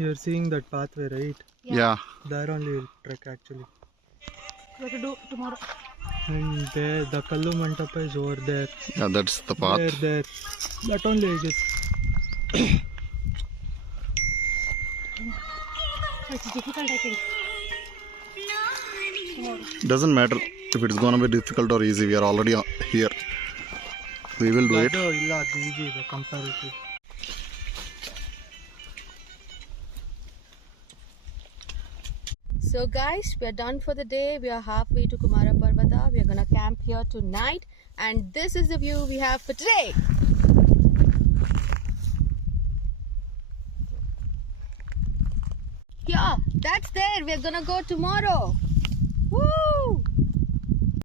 You're seeing that pathway, right? Yeah. There only we'll trek actually. We have to do tomorrow. And there, the Kallu Mantapa is over there. Yeah, that's the path. There. That only I guess. It's difficult, I think. Doesn't matter if it's gonna be difficult or easy. We are already here. We will do it. ಇಲ್ಲ ಅದು easy ಇದೆ comparative. So guys, we are done for the day. We are halfway to Kumara Parvata. We are gonna camp here tonight, and this is the view we have for today. Yeah, that's there. We are gonna go tomorrow. Woo!